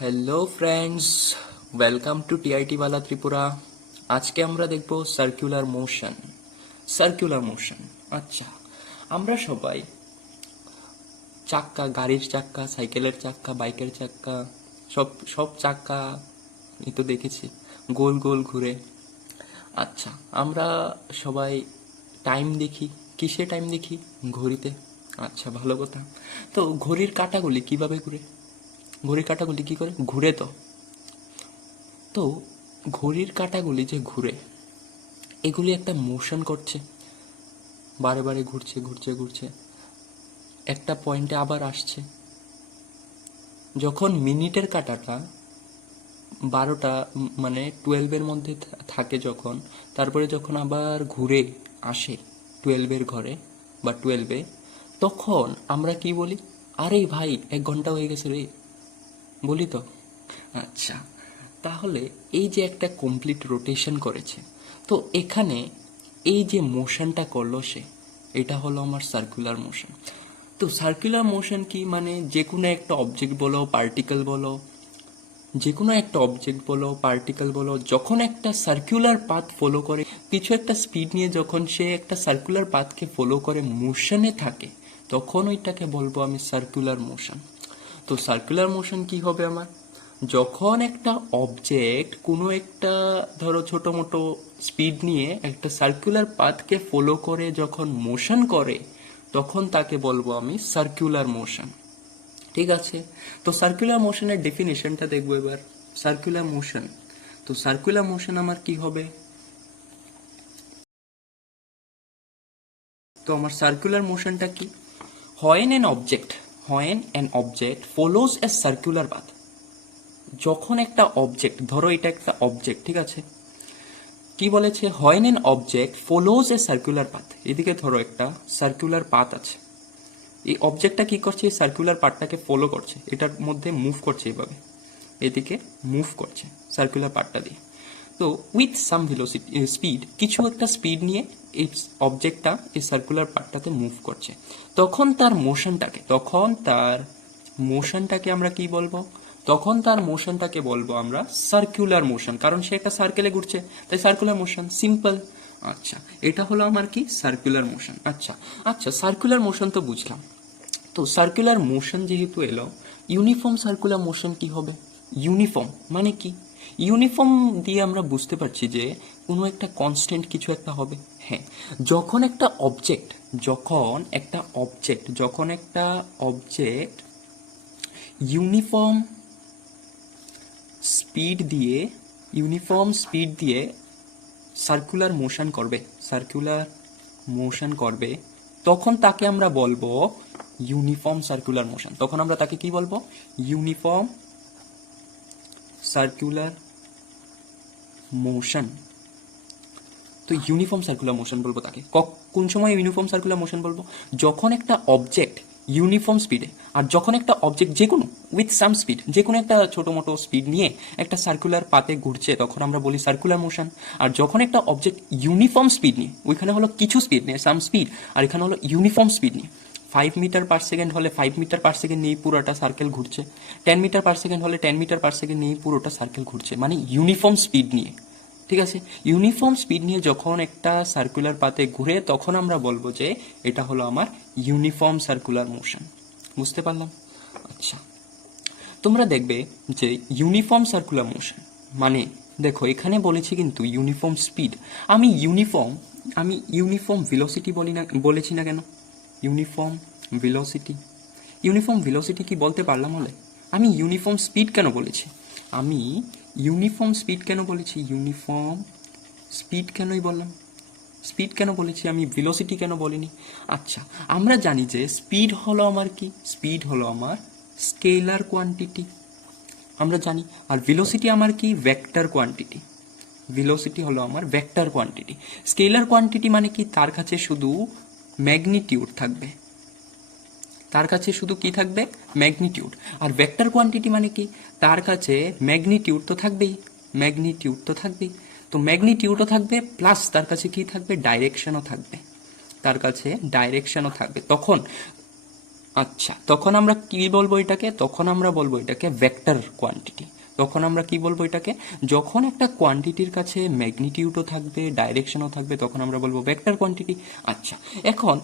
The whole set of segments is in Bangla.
Hello friends, welcome to TIT ওয়ালা ত্রিপুরা। আজকে আমরা দেখব সার্কুলার মোশন। সার্কুলার মোশন, আচ্ছা, আমরা সবাই চাক্কা, গাড়ির চাক্কা, সাইকেলের চাক্কা, বাইকের চাক্কা, সব সব চাক্কা এই তো দেখেছি গোল গোল ঘুরে। আচ্ছা, আমরা সবাই টাইম দেখি, কিসে টাইম দেখি? ঘড়িতে। আচ্ছা, ভালো কথা। তো ঘড়ির কাঁটাগুলি কিভাবে ঘুরে? ঘড়ির কাঁটাগুলি কি করে ঘুরে? তো ঘড়ির কাঁটাগুলি যে ঘুরে, এগুলি একটা মোশন করছে, বারে বারে ঘুরছে ঘুরছে ঘুরছে, একটা পয়েন্টে আবার আসছে। যখন মিনিটের কাঁটাটা 12টা মানে 12-এর মধ্যে থাকে, যখন তারপরে যখন আবার ঘুরে আসে 12-এর ঘরে বা 12-এ, তখন আমরা কি বলি? আরে ভাই, 1 ঘন্টা হয়ে গেছে রে, বলি তো। আচ্ছা, তাহলে এই যে একটা কমপ্লিট রোটেশন করেছে, তো এখানে এই যে মোশনটা করলো সে, এটা হলো আমার সার্কুলার মোশন। তো সার্কুলার মোশন কি মানে? যে কোনো একটা অবজেক্ট বলো, পার্টিকেল বলো, যে কোনো একটা অবজেক্ট বলো, পার্টিকেল বলো, যখন একটা সার্কুলার পাথ ফলো করে, কিছু একটা স্পিড নিয়ে যখন সে একটা সার্কুলার পাথকে ফলো করে মোশনে থাকে, তখন ওইটাকে বলবো আমি সার্কুলার মোশন। তো সার্কুলার মোশন কি হবে আমার? যখন একটা অবজেক্ট কোনো একটা, ধরো ছোট মোটো স্পিড নিয়ে একটা সার্কুলার পাথকে ফলো করে যখন মোশন করে, তখন তাকে বলবো আমি সার্কুলার মোশন। ঠিক আছে? তো সার্কুলার মোশনের ডেফিনেশনটা দেখবো এবার। সার্কুলার মোশন, তো সার্কুলার মোশন আমার কি হবে? তো আমার সার্কুলার মোশনটা কি? When an object follows a circular path, যখন একটা অবজেক্ট, ধরো এটা একটা অবজেক্ট, ঠিক আছে, কি বলেছে? when an object follows a circular path, এদিকে ধরো একটা সার্কুলার পাথ আছে, এই অবজেক্টটা কি করছে? এই সার্কুলার পাথটাকে ফলো করছে, এটার মধ্যে মুভ করছে, এইভাবে এদিকে মুভ করছে সার্কুলার পাথটা দিয়ে। তো উইথ সাম ভেলোসিটি, স্পিড, কিছু একটা স্পিড নিয়ে এই অবজেক্টটা এই সার্কুলার পার্টটাতে মুভ করছে, তখন তার মোশনটাকে আমরা কি বলবো? তখন তার মোশনটাকে বলবো আমরা সার্কুলার মোশন, কারণ সে একটা সার্কেলে ঘুরছে, তাই সার্কুলার মোশন, সিম্পল। আচ্ছা, এটা হলো আমার কি? Circular motion. আচ্ছা আচ্ছা, সার্কুলার মোশন তো বুঝলাম। তো সার্কুলার মোশন যেহেতু এলো, ইউনিফর্ম সার্কুলার মোশন কি হবে? ইউনিফর্ম মানে কি? ইউনিফর্ম দিয়ে আমরা বুঝতে পারছি যে কোনো একটা কনস্ট্যান্ট কিছু একটা হবে। হ্যাঁ, যখন একটা অবজেক্ট ইউনিফর্ম স্পিড দিয়ে সার্কুলার মোশন করবে, তখন তাকে আমরা বলবো ইউনিফর্ম সার্কুলার মোশন। তখন আমরা তাকে কি বলবো? Uniform circular motion. তো ইউনিফর্ম সার্কুলার মোশন বলবো তাকে। কোন সময় ইউনিফর্ম সার্কুলার মোশন বলবো? যখন একটা অবজেক্ট ইউনিফর্ম স্পিডে, আর যখন একটা অবজেক্ট যে কোনো উইথ সাম স্পিড, যে কোনো একটা ছোটো মোটো স্পিড নিয়ে একটা সার্কুলার পাতে ঘুরছে, তখন আমরা বলি সার্কুলার মোশন। আর যখন একটা অবজেক্ট ইউনিফর্ম স্পিড নিয়ে, ওইখানে হলো কিছু স্পিড নিয়ে, সাম স্পিড, আর এখানে হলো ইউনিফর্ম স্পিড নিয়ে, 5 মিটার পার সেকেন্ড হলে 5 মিটার পার সেকেন্ড নিয়ে পুরোটা সার্কেল ঘুরছে, 10 মিটার পার সেকেন্ড হলে 10 মিটার পার সেকেন্ড নিয়ে পুরোটা সার্কেল ঘুরছে, মানে ইউনিফর্ম স্পিড নিয়ে। ঠিক আছে? ইউনিফর্ম স্পিড নিয়ে যখন একটা সার্কুলার পাতে ঘুরে, তখন আমরা বলবো যে এটা হলো আমার ইউনিফর্ম সার্কুলার মোশন। বুঝতে পারলাম? আচ্ছা, তোমরা দেখবে যে ইউনিফর্ম সার্কুলার মোশন মানে, দেখো এখানে বলেছি কিন্তু ইউনিফর্ম স্পিড। আমি ইউনিফর্ম ভেলোসিটি বলেছি না কেন? ইউনিফর্ম ভেলোসিটি, ইউনিফর্ম ভেলোসিটি কি বলতে পারলাম হলে? আমি ইউনিফর্ম স্পিড কেন বলেছি? আমি ইউনিফর্ম স্পিড কেন বলেছি? ইউনিফর্ম স্পিড কেনই বললাম? স্পিড কেন বলেছি আমি, ভেলোসিটি কেন বলিনি? আচ্ছা, আমরা জানি যে স্পিড হলো আমার কি? স্পিড হলো আমার স্কেলার কোয়ান্টিটি, আমরা জানি। আর ভেলোসিটি আমার কি? Vector quantity. ভেলোসিটি হলো আমার ভেক্টর কোয়ান্টিটি। স্কেলার কোয়ান্টিটি মানে কি? তার কাছে শুধু ম্যাগনিটিউড থাকবে, তার কাছে শুধু কি থাকবে? ম্যাগনিটিউড। আর ভেক্টর কোয়ান্টিটি মানে কি? তার কাছে ম্যাগনিটিউড তো থাকবেই, ম্যাগনিটিউড তো থাকবেই। তো ম্যাগনিটিউডও থাকবে, প্লাস তার কাছে কি থাকবে? ডাইরেকশনও থাকবে, তার কাছে ডাইরেকশনও থাকবে। তখন আচ্ছা, তখন আমরা কি বলবো এটাকে? তখন আমরা বলবো এটাকে ভেক্টর কোয়ান্টিটি। তখন আমরা কি বলবো এটাকে? যখন একটা কোয়ান্টিটির কাছে ম্যাগনিটিউডও থাকবে, ডাইরেকশনও থাকবে, তখন আমরা বলবো ভেক্টর কোয়ান্টিটি। আচ্ছা, এখন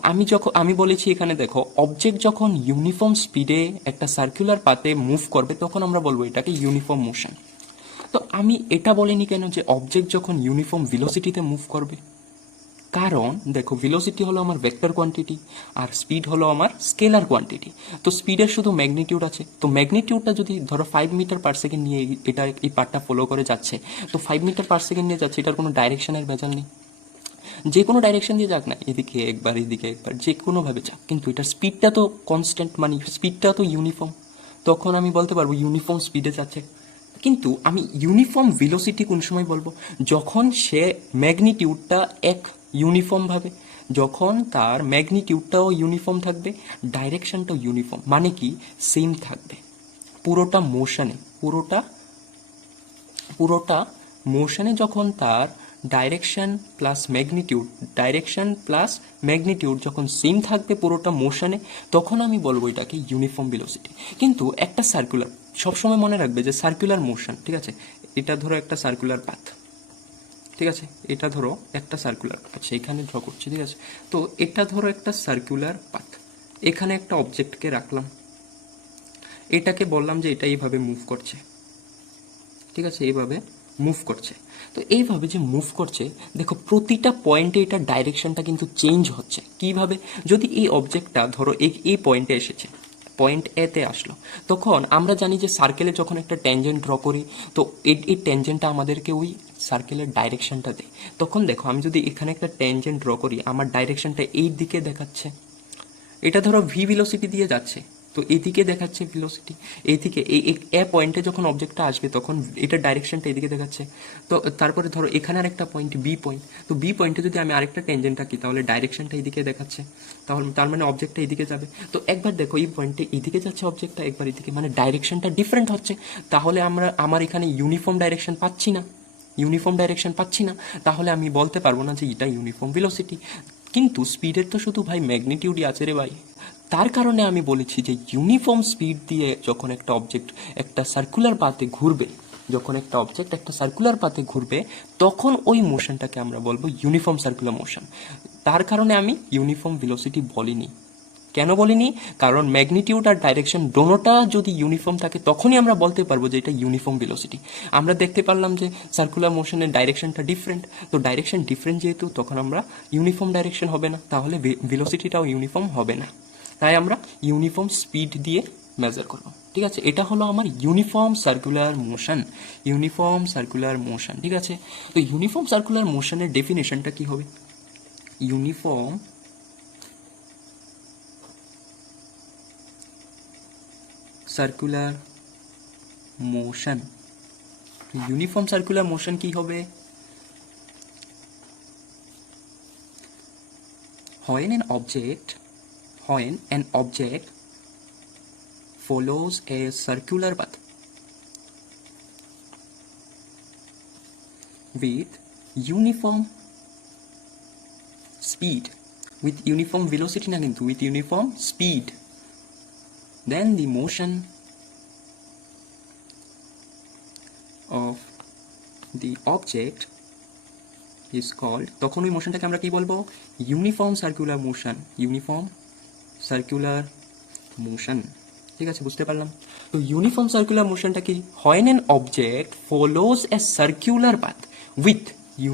আমি বলেছি এখানে দেখো, অবজেক্ট যখন ইউনিফর্ম স্পিডে একটা সার্কুলার পাথে মুভ করবে তখন আমরা বলবো এটাকে ইউনিফর্ম মোশন। তো আমি এটা বলিনি কেন যে অবজেক্ট যখন ইউনিফর্ম ভেলোসিটিতে মুভ করবে? কারণ দেখো, ভেলোসিটি হলো আমার ভেক্টর কোয়ান্টিটি আর স্পিড হলো আমার স্কেলার কোয়ান্টিটি। তো স্পিডের শুধু ম্যাগনিটিউড আছে, তো ম্যাগনিটিউডটা যদি ধরো 5 মিটার পার সেকেন্ড নিয়ে এটা এই পার্টটা ফলো করে যাচ্ছে, তো 5 মিটার পার সেকেন্ড নিয়ে যাচ্ছে, এটার কোনো ডাইরেকশনের ভেজাল নেই। যে কোনো ডাইরেকশন দিয়ে যাক না, এদিকে একবার এদিকে একবার যে কোনোভাবে যাক, কিন্তু এটার স্পিডটা তো কনস্ট্যান্ট, মানে স্পিডটা তো ইউনিফর্ম। তখন আমি বলতে পারবো ইউনিফর্ম স্পিডে যাচ্ছে। কিন্তু আমি ইউনিফর্ম ভেলোসিটি কোন সময় বলবো? যখন সে ম্যাগনিটিউডটা এক ইউনিফর্ম ভাবে, যখন তার ম্যাগনিটিউডটাও ইউনিফর্ম থাকবে, ডাইরেকশনটাও ইউনিফর্ম, মানে কি সেম থাকবে পুরোটা মোশনে, পুরোটা মোশনে যখন তার ডাইরেকশন প্লাস ম্যাগনিটিউড যখন সেম থাকবে পুরোটা মোশনে, তখন আমি বলবো এটাকে ইউনিফর্ম ভেলোসিটি। কিন্তু একটা সার্কুলার, সবসময় মনে রাখবে যে সার্কুলার মোশন, ঠিক আছে, এটা ধরো একটা সার্কুলার পাথ, ঠিক আছে, এটা ধরো একটা সার্কুলার, আচ্ছা এখানে ড্র করছি, ঠিক আছে, তো এটা ধরো একটা সার্কুলার পাথ, এখানে একটা অবজেক্টকে রাখলাম, এটাকে বললাম যে এটা এইভাবে মুভ করছে, ঠিক আছে, এইভাবে মুভ করছে। তো এইভাবে যে মুভ করছে, দেখো প্রতিটা পয়েন্টে এটার ডাইরেকশনটা কিন্তু চেঞ্জ হচ্ছে। কিভাবে? যদি এই অবজেক্টটা ধরো এই পয়েন্টে এসেছে, পয়েন্ট এতে আসলো, তখন আমরা জানি যে সার্কেলে যখন একটা ট্যানজেন্ট ড্র করি, তো এই ট্যানজেন্টটা আমাদেরকে ওই সার্কেলের ডাইরেকশনটা দেয়। তখন দেখো, আমি যদি এখানে একটা ট্যানজেন্ট ড্র করি, আমার ডাইরেকশনটা এই দিকে দেখাচ্ছে, এটা ধরো ভি ভেলোসিটি দিয়ে যাচ্ছে, তো এদিকে দেখাচ্ছে ভেলোসিটি, এইদিকে এ পয়েন্টে যখন অবজেক্টটা আসবে তখন এটার ডাইরেকশনটা এদিকে দেখাচ্ছে। তো তারপরে ধরো এখানে আরেকটা পয়েন্ট বি পয়েন্ট, তো বি পয়েন্টে যদি আমি আরেকটা টেনজেন্ট আঁকি তাহলে ডাইরেকশনটা এদিকে দেখাচ্ছে, তাহলে তার মানে অবজেক্টটা এদিকে যাবে। তো একবার দেখো এই পয়েন্টে এদিকে যাচ্ছে অবজেক্টটা, একবার এদিকে, মানে ডাইরেকশনটা ডিফারেন্ট হচ্ছে। তাহলে আমার এখানে ইউনিফর্ম ডাইরেকশন পাচ্ছি না, তাহলে আমি বলতে পারবো না যে এটা ইউনিফর্ম ভেলোসিটি। কিন্তু স্পিডের তো শুধু ভাই ম্যাগনিটিউডই আছে রে ভাই। তার কারণে আমি বলেছি যে ইউনিফর্ম স্পিড দিয়ে যখন একটা অবজেক্ট একটা সার্কুলার পাথে ঘুরবে, তখন ওই মোশনটাকে আমরা বলবো ইউনিফর্ম সার্কুলার মোশন। তার কারণে আমি ইউনিফর্ম ভেলোসিটি বলিনি। কেন বলিনি? কারণ ম্যাগনিটিউড আর ডাইরেকশন দোনোটা যদি ইউনিফর্ম থাকে তখনই আমরা বলতে পারবো যে এটা ইউনিফর্ম ভেলোসিটি। আমরা দেখতে পারলাম যে সার্কুলার মোশনের ডাইরেকশনটা ডিফারেন্ট, তো ডাইরেকশন ডিফারেন্ট যেহেতু, তখন আমরা ইউনিফর্ম ডাইরেকশন হবে না, তাহলে ভেলোসিটিটাও ইউনিফর্ম হবে না। তাই আমরা ইউনিফর্ম স্পিড দিয়ে মেজার করব, ঠিক আছে। এটা হলো আমার ইউনিফর্ম সার্কুলার মোশন, ঠিক আছে। তো ইউনিফর্ম সার্কুলার মোশনের ডেফিনেশনটা কি হবে? ইউনিফর্ম সার্কুলার মোশন কি হবে? when an object follows a circular path with uniform speed, with uniform velocity না কিন্তু with uniform speed, then the motion of the object is called, তখন ওই মোশনটাকে আমরা কি বলবো? ইউনিফর্ম সার্কুলার মোশন, ঠিক আছে, বুঝতে পারলাম। তো ইউনিফর্ম সার্কুলার মোশনটা কি? when an object follows a circular path with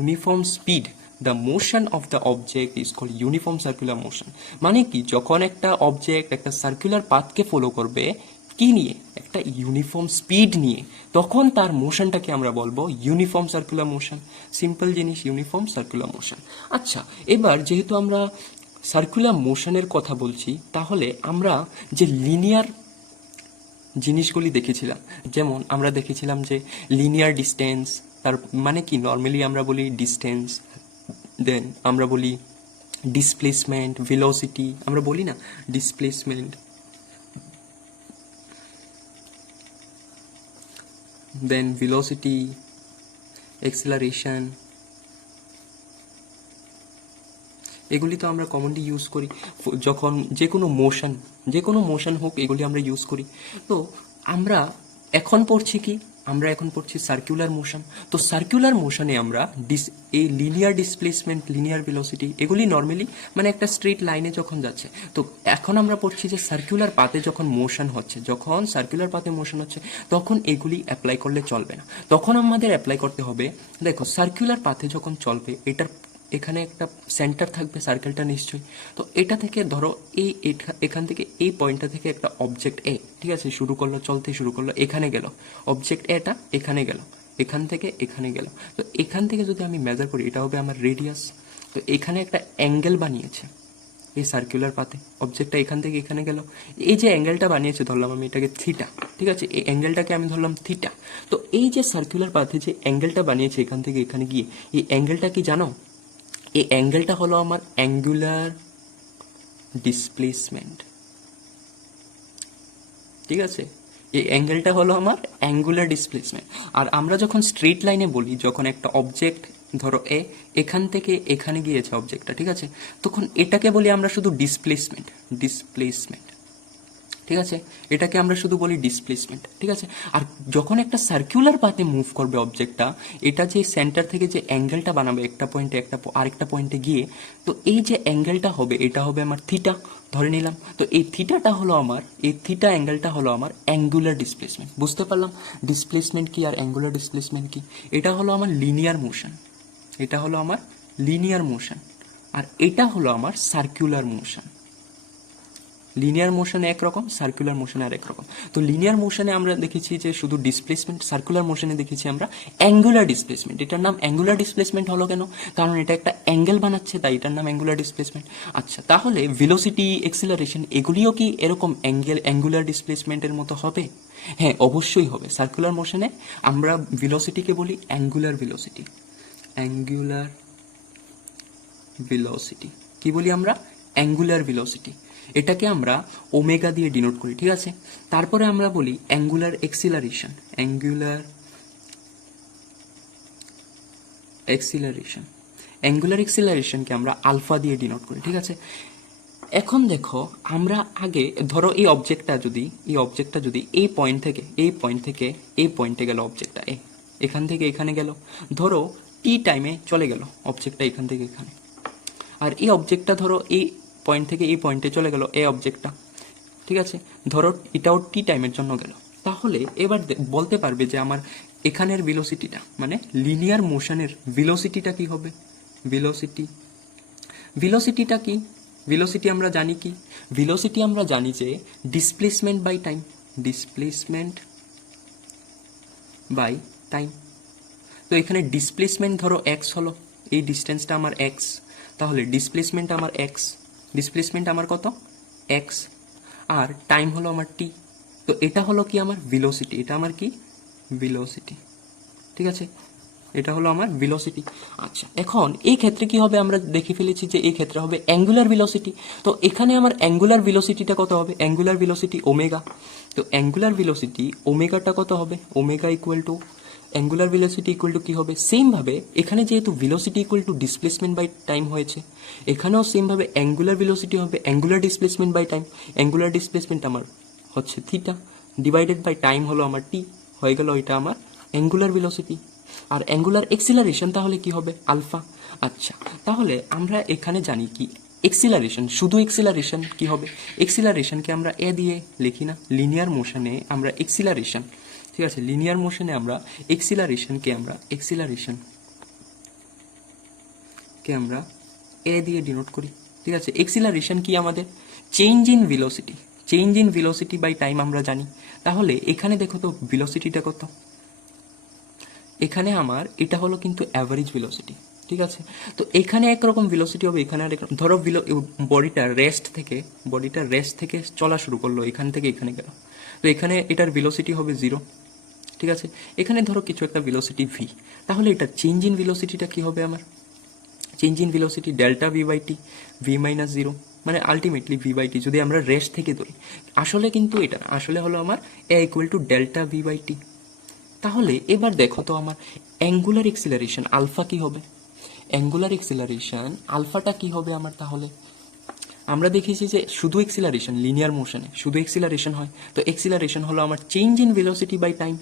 uniform speed, the motion of the object is called uniform circular motion। মানে কি, যখন একটা অবজেক্ট একটা সার্কুলার পাথকে ফলো করবে, কি নিয়ে? একটা ইউনিফর্ম স্পিড নিয়ে, তখন তার মোশনটাকে আমরা বলবো ইউনিফর্ম সার্কুলার মোশন। সিম্পল জিনিস, ইউনিফর্ম সার্কুলার মোশন। আচ্ছা, এবার যেহেতু আমরা সার্কুলার মোশনের কথা বলছি, তাহলে আমরা যে লিনিয়ার জিনিসগুলি দেখেছিলাম, যেমন আমরা দেখেছিলাম যে লিনিয়ার ডিস্টেন্স, তার মানে কি নর্মালি আমরা বলি ডিস্টেন্স, দেন আমরা বলি ডিসপ্লেসমেন্ট, ভেলোসিটি, আমরা বলি না ডিসপ্লেসমেন্ট, দেন ভেলোসিটি, অ্যাক্সিলারেশন, এগুলি তো আমরা কমনলি ইউজ করি যখন যে কোনো মোশন হোক, এগুলি আমরা ইউজ করি। তো আমরা এখন পড়ছি কি, আমরা এখন পড়ছি সার্কুলার মোশন। তো সার্কুলার মোশনে আমরা এই লিনিয়ার ডিসপ্লেসমেন্ট, লিনিয়ার ভেলোসিটি, এগুলি নর্মালি মানে একটা স্ট্রেট লাইনে যখন যাচ্ছে। তো এখন আমরা পড়ছি যে সার্কুলার পাথে যখন মোশন হচ্ছে, যখন সার্কুলার পাথে মোশন হচ্ছে, তখন এগুলি অ্যাপ্লাই করলে চলবে না। তখন আমাদের অ্যাপ্লাই করতে হবে, দেখো সার্কুলার পাথে যখন চলবে, এটার এখানে একটা সেন্টার থাকবে, সার্কেলটা নিশ্চয়ই। তো এটা থেকে ধরো এখান থেকে এই পয়েন্টটা থেকে একটা অবজেক্ট এ, ঠিক আছে, চলতে শুরু করলো, এখানে গেল অবজেক্ট এটা, এখানে গেল, এখান থেকে এখানে গেল। তো এখান থেকে যদি আমি মেজার করি, এটা হবে আমার রেডিয়াস। তো এখানে একটা অ্যাঙ্গেল বানিয়েছে এই সার্কুলার পাথে, অবজেক্টটা এখান থেকে এখানে গেল, এই যে অ্যাঙ্গেলটা বানিয়েছে ধরলাম আমি এটাকে থিটা, ঠিক আছে, এই অ্যাঙ্গেলটাকে আমি ধরলাম থিটা। তো এই যে সার্কুলার পাথে যে অ্যাঙ্গেলটা বানিয়েছে এখান থেকে এখানে গিয়ে, এই অ্যাঙ্গেলটা কি জানো? এই অ্যাঙ্গেলটা হলো আমার অ্যাঙ্গুলার ডিসপ্লেসমেন্ট, ঠিক আছে, এই অ্যাঙ্গেলটা হলো আমার অ্যাঙ্গুলার ডিসপ্লেসমেন্ট। আর আমরা যখন স্ট্রেট লাইনে বলি, যখন একটা অবজেক্ট ধরো এখান থেকে এখানে গিয়েছে অবজেক্টটা, ঠিক আছে, তখন এটাকে বলি আমরা শুধু ডিসপ্লেসমেন্ট, ঠিক আছে, এটাকে আমরা শুধু বলি ডিসপ্লেসমেন্ট, ঠিক আছে। আর যখন একটা সার্কুলার পাথে মুভ করবে অবজেক্টটা, এটা যে সেন্টার থেকে যে অ্যাঙ্গেলটা বানাবে একটা পয়েন্টে আরেকটা পয়েন্টে গিয়ে, তো এই যে অ্যাঙ্গেলটা হবে এটা হবে আমার থিটা ধরে নিলাম। তো এই থিটা অ্যাঙ্গেলটা হলো আমার অ্যাঙ্গুলার ডিসপ্লেসমেন্ট। বুঝতে পারলাম ডিসপ্লেসমেন্ট কি আর অ্যাঙ্গুলার ডিসপ্লেসমেন্ট কি? এটা হলো আমার লিনিয়ার মোশন, আর এটা হলো আমার সার্কুলার মোশন। লিনিয়ার মোশনে একরকম, সার্কুলার মোশনে আরেক রকম। তো লিনিয়ার মোশনে আমরা দেখেছি যে শুধু ডিসপ্লেসমেন্ট, সার্কুলার মোশনে দেখেছি আমরা অ্যাঙ্গুলার ডিসপ্লেসমেন্ট। এটার নাম অ্যাঙ্গুলার ডিসপ্লেসমেন্ট হলো কেন? কারণ এটা একটা অ্যাঙ্গেল বানাচ্ছে, তাই এটার নাম অ্যাঙ্গুলার ডিসপ্লেসমেন্ট। আচ্ছা, তাহলে ভেলোসিটি, এক্সিলারেশন এগুলিও কি এরকম অ্যাঙ্গুলার ডিসপ্লেসমেন্টের মতো হবে? হ্যাঁ, অবশ্যই হবে। সার্কুলার মোশনে আমরা ভেলোসিটিকে বলি অ্যাঙ্গুলার ভেলোসিটি, কি বলি আমরা? Angular velocity. এটাকে আমরা ওমেগা দিয়ে ডিনোট করি, ঠিক আছে। তারপরে আমরা বলি অ্যাঙ্গুলার এক্সিলারেশনকে আমরা আলফা দিয়ে ডিনোট করি, ঠিক আছে। এখন দেখো, আমরা আগে ধরো এই অবজেক্টটা যদি এই পয়েন্ট থেকে এই পয়েন্টে গেল অবজেক্টটা, এখান থেকে এখানে গেল, ধরো টি টাইমে চলে গেল অবজেক্টটা এখান থেকে এখানে। আর এই অবজেক্টটা ধরো এই পয়েন্ট থেকে এই পয়েন্টে চলে গেল এই অবজেক্টটা, ঠিক আছে, ধরো এটাও টি টাইমের জন্য গেল। তাহলে এবার বলতে পারবে যে আমার এখানের ভেলোসিটিটা, মানে লিনিয়ার মোশনের ভেলোসিটিটা কি হবে? ভেলোসিটিটা কি? ভেলোসিটি আমরা জানি কি? ভেলোসিটি আমরা জানি যে ডিসপ্লেসমেন্ট বাই টাইম। তো এখানে ডিসপ্লেসমেন্ট ধরো এক্স হলো, এই ডিস্টেন্সটা আমার এক্স, তাহলে ডিসপ্লেসমেন্ট আমার কত? এক্স, আর টাইম হলো আমার টি। তো এটা হলো কি আমার ভেলোসিটি, এটা আমার কি ভেলোসিটি, ঠিক আছে, এটা হলো আমার ভেলোসিটি। আচ্ছা, এখন এই ক্ষেত্রে কি হবে? আমরা দেখে ফেলেছি যে এই ক্ষেত্রে হবে অ্যাঙ্গুলার ভেলোসিটি। তো এখানে আমার অ্যাঙ্গুলার ভেলোসিটিটা কত হবে? Angular velocity omega. তো অ্যাঙ্গুলার ভেলোসিটি ওমেগাটা কত হবে? Omega equal to angular velocity equal to কি হবে? সেম ভাবে এখানে যেহেতু velocity equal to displacement by time হয়েছে, এখানেও সেম ভাবে অ্যাঙ্গুলার ভেলোসিটি হবে angular displacement by time. Angular displacement আমার হচ্ছে থিটা, ডিভাইডেড বাই টাইম হলো আমার টি, হয়ে গেল এটা আমার অ্যাঙ্গুলার ভেলোসিটি। আর অ্যাঙ্গুলার এক্সিলারেশন তাহলে কি হবে? আলফা। আচ্ছা, তাহলে আমরা এখানে জানি কি এক্সিলারেশন, শুধু এক্সিলারেশন কি হবে? এক্সিলারেশনকে আমরা এ দিয়ে লিখি না? লিনিয়ার মোশনে আমরা এক্সিলারেশন, ঠিক আছে, লিনিয়ার মোশনে আমরা এক্সিলারেশনকে আমরা এ দিয়ে ডিনোট করি, ঠিক আছে। এক্সিলারেশন কি আমাদের? Change in velocity by time আমরা জানি। তাহলে এখানে দেখো তো ভেলোসিটিটা কত? এখানে আমার এটা হলো কিন্তু অ্যাভারেজ ভেলোসিটি, ঠিক আছে। তো এখানে একরকম ভেলোসিটি হবে, এখানে আরেক রকম। ধরো বডিটা রেস্ট থেকে চলা শুরু করলো, এখান থেকে এখানে গেল, তো এখানে এটার ভেলোসিটি হবে 0, ঠিক আছে। এখানে ধরো কিছু একটা ভেলোসিটি ভি, তাহলে এটা চেঞ্জ ইন ভেলোসিটিটা কি হবে আমার? Change in velocity delta V by t, v minus 0, মানে আলটিমেটলি ভি বাই টি যদি আমরা রেস্ট থেকে ধরি। আসলে কিন্তু এটা আসলে হলো আমার A equal to delta V by T. তাহলে এবার দেখো তো আমার অ্যাঙ্গুলার এক্সিলারেশন আলফা কি হবে? অ্যাঙ্গুলার এক্সিলারেশন আলফাটা কি হবে আমার তাহলে? আমরা দেখেছি যে শুধু এক্সিলারেশন লিনিয়ার মোশনে শুধু এক্সিলারেশন হয়, তো এক্সিলারেশন হলো আমার change in velocity by time.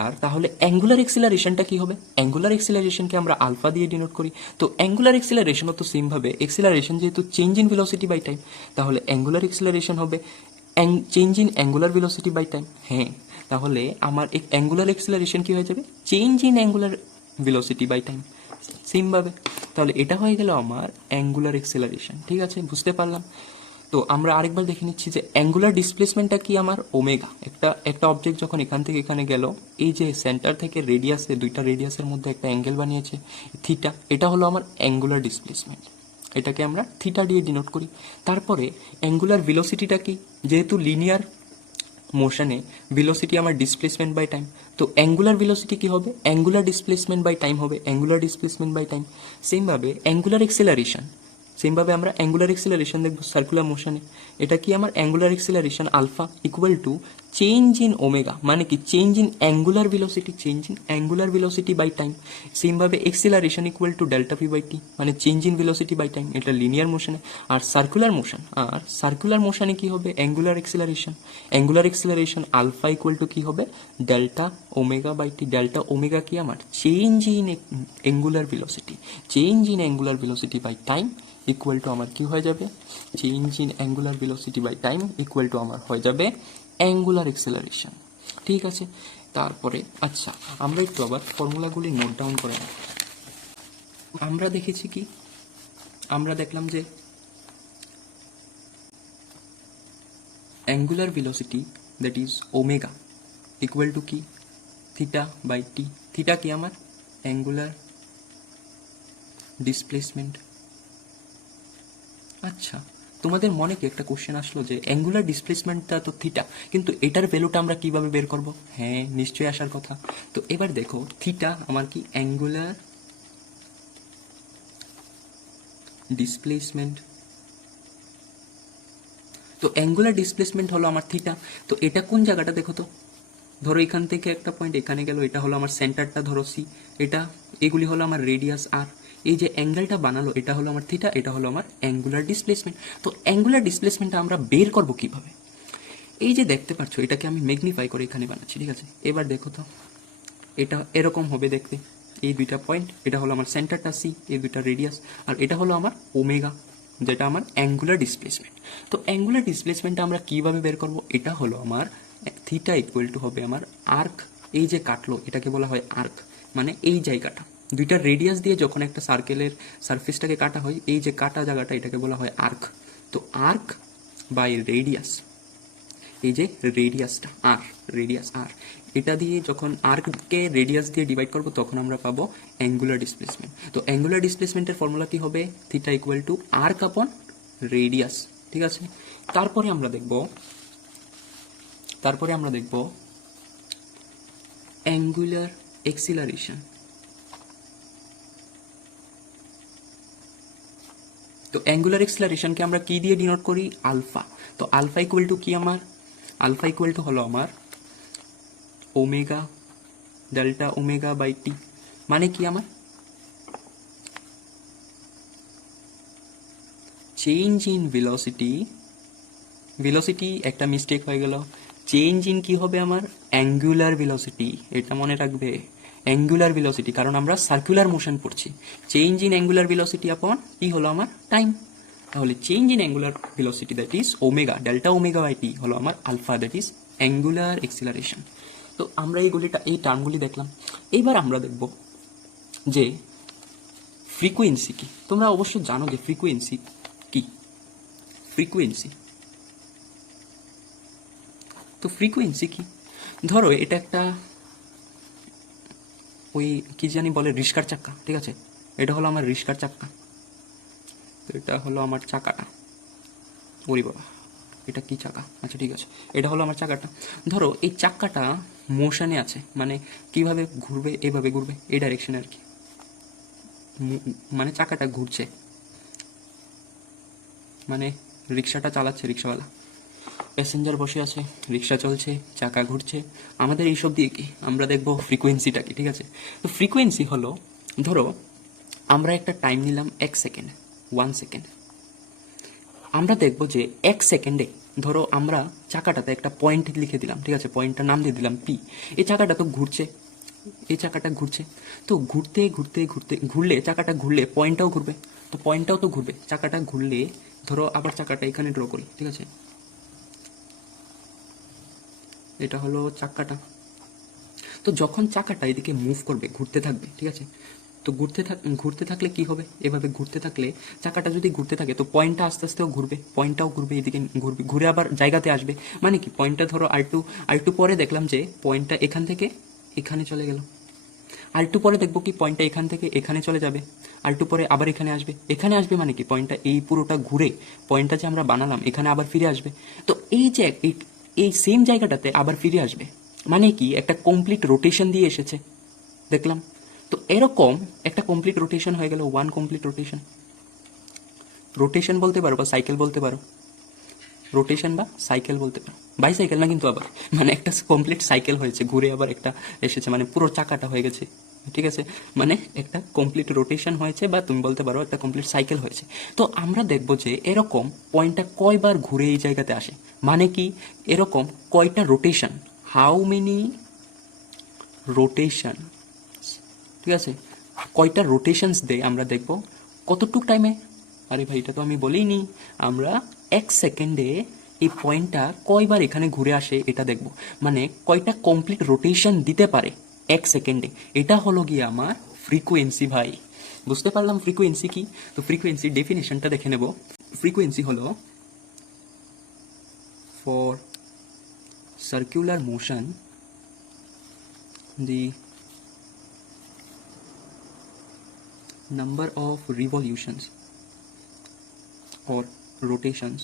আর তাহলে অ্যাঙ্গুলার এক্সিলারেশনটা কি হবে? অ্যাঙ্গুলার এক্সিলারেশনকে আমরা আলফা দিয়ে ডিনোট করি। তো অ্যাঙ্গুলার এক্সিলারেশনও তো সেমভাবে এক্সিলারেশন যেহেতু change in velocity by time, তাহলে অ্যাঙ্গুলার এক্সিলারেশন হবে change in angular velocity by time. হ্যাঁ, তাহলে আমার অ্যাঙ্গুলার এক্সিলারেশন কি হয়ে যাবে? Change in angular velocity by time সেমভাবে। তাহলে এটা হয়ে গেল আমার অ্যাঙ্গুলার এক্সেলারেশন। ঠিক আছে, বুঝতে পারলাম। তো আমরা আরেকবার দেখে নিচ্ছি যে অ্যাঙ্গুলার ডিসপ্লেসমেন্টটা কি আমার ওমেগা। একটা অবজেক্ট যখন এখান থেকে এখানে গেল, এই যে সেন্টার থেকে রেডিয়াসে দুইটা রেডিয়াসের মধ্যে একটা অ্যাঙ্গেল বানিয়েছে থিটা, এটা হলো আমার অ্যাঙ্গুলার ডিসপ্লেসমেন্ট। এটাকে আমরা থিটা দিয়ে ডিনোট করি। তারপরে অ্যাঙ্গুলার ভেলোসিটিটা কি? যেহেতু লিনিয়ার মোশনে ভেলোসিটি আমার ডিসপ্লেসমেন্ট বাই টাইম, তো অ্যাঙ্গুলার ভেলোসিটি কি হবে? অ্যাঙ্গুলার ডিসপ্লেসমেন্ট বাই টাইম হবে, অ্যাঙ্গুলার ডিসপ্লেসমেন্ট বাই টাইম। সেমভাবে অ্যাঙ্গুলার এক্সেলারেশন, সেমভাবে আমরা অ্যাঙ্গুলার এক্সেলারেশন দেখব সার্কুলার মোশনে। এটা কি আমার angular acceleration alpha equal to change in omega, মানে কি change in angular velocity, change in angular velocity by time. সেমভাবে acceleration equal to delta V by T, মানে change in velocity by time, এটা লিনিয়ার মোশনে। আর সার্কুলার মোশনে কি হবে? Angular acceleration, angular acceleration alpha equal to কি হবে? Delta omega by t. Delta omega কি আমার? Change in angular velocity, change in angular velocity by time equal to আমার কি হয়ে যাবে? Change in angular velocity by time equal to আমার হয়ে যাবে অ্যাঙ্গুলার এক্সেলারেশন। ঠিক আছে, তারপরে আচ্ছা আমরা একটু আবার ফর্মুলাগুলি নোট ডাউন করে নেব। আমরা দেখেছি কি? আমরা দেখলাম যে angular velocity that is omega equal to কি? Theta by T. থিটা কি আমার? Angular displacement. আচ্ছা, তোমাদের মনে কি একটা কোশ্চেন আসলো যে অ্যাঙ্গুলার ডিসপ্লেসমেন্টটা তো থিটা, কিন্তু এটার ভ্যালুটা আমরা কিভাবে বের করব? হ্যাঁ, নিশ্চয়ই আসার কথা। তো এবার দেখো, থিটা আমার কি? Angular displacement. তো অ্যাঙ্গুলার ডিসপ্লেসমেন্ট হলো আমার থিটা। তো এটা কোন জায়গাটা দেখো তো? ধরো এখান থেকে একটা পয়েন্ট এখানে গেল, এটা হলো আমার সেন্টারটা, ধরো সি। এটা এগুলি হলো আমার রেডিয়াস আর। এই যে অ্যাঙ্গেলটা বানালো এটা হলো আমার থিটা, এটা হলো আমার অ্যাঙ্গুলার ডিসপ্লেসমেন্ট। তো অ্যাঙ্গুলার ডিসপ্লেসমেন্টটা আমরা বের করব কিভাবে? এই যে দেখতে পাচ্ছ, এটাকে আমি ম্যাগনিফাই করে এখানে বানাচ্ছি। ঠিক আছে, এবার দেখো তো, এটা এরকম হবে দেখতে। এই দুইটা পয়েন্ট, এটা হলো আমার সেন্টারটা সি, এই দুইটা রেডিয়াস, আর এটা হলো আমার ওমেগা, যেটা আমার অ্যাঙ্গুলার ডিসপ্লেসমেন্ট। তো অ্যাঙ্গুলার ডিসপ্লেসমেন্টটা আমরা কিভাবে বের করব? এটা হলো আমার থিটা ইকুয়াল টু হবে আমার আর্ক। এই যে কাটলো এটাকে বলা হয় আর্ক, মানে এই জায়গাটা দুইটা রেডিয়াস দিয়ে যখন একটা সার্কেলের সারফেসটাকে কাটা হয়, এই যে কাটা জায়গাটা এটাকে বলা হয় আর্ক। তো আর্ক বাই রেডিয়াস, এই যে রেডিয়াসটা আর, রেডিয়াস আর, এটা দিয়ে যখন আর্ককে রেডিয়াস দিয়ে ডিভাইড করব তখন আমরা পাবো অ্যাঙ্গুলার ডিসপ্লেসমেন্ট। তো অ্যাঙ্গুলার ডিসপ্লেসমেন্টের ফর্মুলা কি হবে? থিটা ইকুয়াল টু আর্ক আপন রেডিয়াস। ঠিক আছে, তারপরে আমরা দেখব অ্যাঙ্গুলার এক্সিলারেশন। তো অ্যাঙ্গুলার এক্সিলারেশনকে আমরা কি দিয়ে ডিনোট করি? আলফা। তো আলফা ইকুয়াল টু কি আমার? আলফা ইকুয়াল টু হলো আমার omega delta omega by T, মানে কি আমার? চেঞ্জ ইন ভেলোসিটি, ভেলোসিটি একটা মিস্টেক হয়ে গেল, চেঞ্জ ইন কি হবে আমার? Angular velocity. এটা মনে রাখবে, অ্যাঙ্গুলার ভেলোসিটি, কারণ আমরা সার্কুলার মোশন পড়ছি। Change in angular velocity upon কি হলো আমার? টাইম। তাহলে change in angular velocity that is omega delta omega by T হলো আমার alpha, that is angular acceleration. তো আমরা এই টার্মগুলি দেখলাম। এইবার আমরা দেখব যে ফ্রিকোয়েন্সি কি। তোমরা অবশ্যই জানো যে ফ্রিকোয়েন্সি কি। ফ্রিকোয়েন্সি, তো ফ্রিকোয়েন্সি কি? ধরো এটা একটা ওই কি জানি বলে রিস্কার চাক্কা। ঠিক আছে, এটা হলো আমার রিস্কার চাক্কা। তো এটা হলো আমার চাকাটা। ওরে বাবা, এটা কি চাকা? আচ্ছা ঠিক আছে, এটা হলো আমার চাকাটা। ধরো এই চাক্কাটা মোশনে আছে, মানে কিভাবে ঘুরবে? এভাবে ঘুরবে, এই ডাইরেকশনে আর কি, মানে চাকাটা ঘুরছে, মানে রিক্সাটা চালাচ্ছে রিক্সাওয়ালা, প্যাসেঞ্জার বসে আছে, রিক্সা চলছে, চাকা ঘুরছে। আমাদের এইসব দিয়ে কি আমরা দেখবো ফ্রিকোয়েন্সিটা কি। ঠিক আছে, তো ফ্রিকোয়েন্সি হলো, ধরো আমরা একটা টাইম নিলাম 1 সেকেন্ড, 1 সেকেন্ড। আমরা দেখব যে 1 সেকেন্ডে ধরো আমরা চাকাটাতে একটা পয়েন্ট লিখে দিলাম, ঠিক আছে, পয়েন্টটার নাম দিয়ে দিলাম পি। এই চাকাটা তো ঘুরছে, এই চাকাটা ঘুরছে, তো ঘুরতে ঘুরতে ঘুরতে ঘুরলে চাকাটা ঘুরলে পয়েন্টটাও ঘুরবে, তো পয়েন্টটাও তো ঘুরবে। চাকাটা ঘুরলে ধরো আবার চাকাটা এখানে ড্র করি, ঠিক আছে, এটা হলো চাকাটা। তো যখন চাকাটা এদিকে মুভ করবে, ঘুরতে থাকবে, ঠিক আছে, তো ঘুরতে থাকলে কি হবে, এভাবে ঘুরতে থাকলে চাকাটা যদি ঘুরতে থাকে তো পয়েন্টটা আস্তে আস্তেও ঘুরবে, পয়েন্টটাও ঘুরবে, এদিকে ঘুরবে, ঘুরে আবার জায়গাতে আসবে। মানে কি, পয়েন্টটা ধরো আর একটু পরে দেখলাম যে পয়েন্টটা এখান থেকে এখানে চলে গেল, আর একটু পরে দেখবো কি পয়েন্টটা এখান থেকে এখানে চলে যাবে, আর একটু পরে আবার এখানে আসবে, এখানে আসবে, মানে কি পয়েন্টটা এই পুরোটা ঘুরে পয়েন্টটা যে আমরা বানালাম এখানে আবার ফিরে আসবে। তো এই যে এই সেম জায়গাটাতে আবার ফিরে আসবে, মানে কি একটা কমপ্লিট রোটেশন দিয়ে এসেছে, দেখলাম। তো এরকম একটা কমপ্লিট রোটেশন হয়ে গেল, ওয়ান কমপ্লিট রোটেশন। রোটেশন বলতে পারো বা সাইকেল বলতে পারো, রোটেশন বা সাইকেল বলতে পারো, বাইসাইকেল না কিন্তু, আবার মানে একটা কমপ্লিট সাইকেল হয়েছে, ঘুরে আবার একটা এসেছে, মানে পুরো চাকাটা হয়ে গেছে, ঠিক আছে, মানে একটা কমপ্লিট রোটেশন হয়েছে, বা তুমি বলতে পারো একটা কমপ্লিট সাইকেল হয়েছে। তো আমরা দেখবো যে এরকম পয়েন্টটা কয়বার ঘুরে এই জায়গাতে আসে, মানে কি এরকম কয়টা রোটেশন, হাউ মেনি রোটেশন, ঠিক আছে, কয়টা রোটেশনস দেয় আমরা দেখব কতটুক টাইমে। আরে ভাই এটা তো আমি বলিনি, আমরা 1 সেকেন্ডে এই পয়েন্টটা কয়বার এখানে ঘুরে আসে এটা দেখব, মানে কয়টা কমপ্লিট রোটেশন দিতে পারে 1 সেকেন্ডে। এটা হলো গিয়ে আমার ফ্রিকোয়েন্সি ভাই, বুঝতে পারলাম ফ্রিকোয়েন্সি কি। তো ফ্রিকোয়েন্সির ডেফিনেশনটা দেখে নেব। ফ্রিকোয়েন্সি হলো for circular motion the number of revolutions or rotations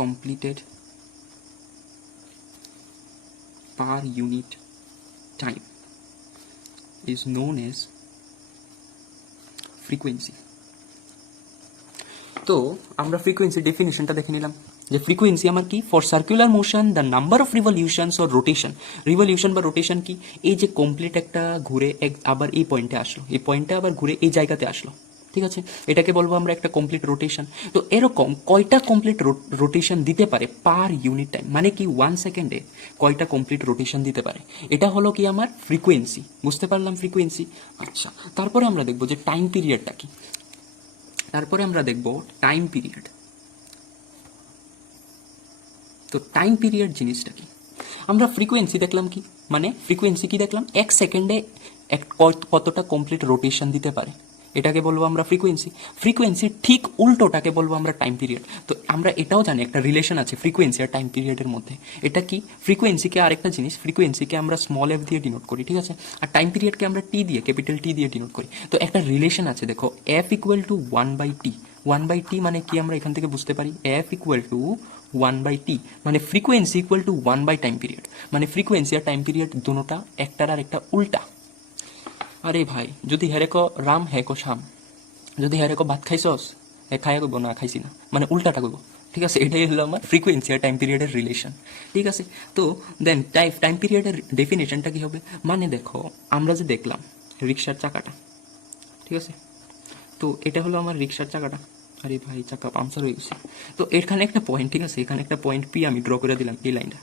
completed per unit time is known as frequency. তো আমরা ফ্রিকোয়েন্সি ডেফিনেশনটা দেখে নিলাম যে ফ্রিকোয়েন্সি আমার কি, for circular motion the number of revolutions or rotation. Revolution বা রোটেশন কি, এই যে কমপ্লিট একটা ঘুরে আবার এই পয়েন্টে আসলো, এই পয়েন্টে আবার ঘুরে এই জায়গাতে আসলো, ঠিক আছে, এটাকে বলবো আমরা একটা কমপ্লিট রোটেশন। তো এরকম কয়টা কমপ্লিট রোটেশন দিতে পারে পার ইউনিট টাইম, মানে কি 1 সেকেন্ডে কয়টা কমপ্লিট রোটেশন দিতে পারে, এটা হলো কি আমার ফ্রিকোয়েন্সি। বুঝতে পারলাম ফ্রিকোয়েন্সি। আচ্ছা, তারপরে আমরা দেখবো যে টাইম পিরিয়ডটা কি, তারপরে আমরা দেখব টাইম পিরিয়ড। তো টাইম পিরিয়ড জিনিসটা কি, আমরা ফ্রিকোয়েন্সি দেখলাম কি, মানে ফ্রিকোয়েন্সি কি দেখলাম, 1 সেকেন্ডে কতটা কমপ্লিট রোটেশন দিতে পারে, এটাকে বলবো আমরা ফ্রিকোয়েন্সি। ফ্রিকোয়েন্সির ঠিক উল্টোটাকে বলবো আমরা টাইম পিরিয়ড। তো আমরা এটাও জানি একটা রিলেশন আছে ফ্রিকোয়েন্সি আর টাইম পিরিয়ডের মধ্যে। এটা কি, ফ্রিকোয়েন্সিকে আরেকটা জিনিস, ফ্রিকোয়েন্সিকে আমরা স্মল এফ দিয়ে ডিনোট করি, ঠিক আছে, আর টাইম পিরিয়ডকে আমরা টি দিয়ে, ক্যাপিটাল টি দিয়ে ডিনোট করি। তো একটা রিলেশন আছে দেখো, F equal to 1/t। 1/t মানে কি আমরা এখান থেকে বুঝতে পারি, এফ ইকুয়াল টু 1/t, মানে ফ্রিকোয়েন্সি ইকুয়াল টু 1/টাইম পিরিয়ড, মানে ফ্রিকোয়েন্সি আর টাইম পিরিয়ড দুটোটা একটার আর একটা উল্টা। আরে ভাই যদি হেরে কো রাম হে কো শ্যাম, যদি হেরে কো ভাত খাইছস হে খাইয়া কইব না খাইছি না, মানে উল্টাটা কইব, ঠিক আছে। এটাই হলো আমার ফ্রিকোয়েন্সি আর টাইম পিরিয়ডের রিলেশন, ঠিক আছে। তো দেন টাইম পিরিয়ডের ডেফিনেশনটা কি হবে, মানে দেখো আমরা যে দেখলাম রিক্সার চাকাটা, ঠিক আছে, তো এটা হলো আমার রিক্সার চাকাটা। আরে ভাই চাকা পাংচার হয়ে গেছে। তো এখানে একটা পয়েন্ট, ঠিক আছে, এখানে একটা পয়েন্ট পি আমি ড্র করে দিলাম এই লাইনটা,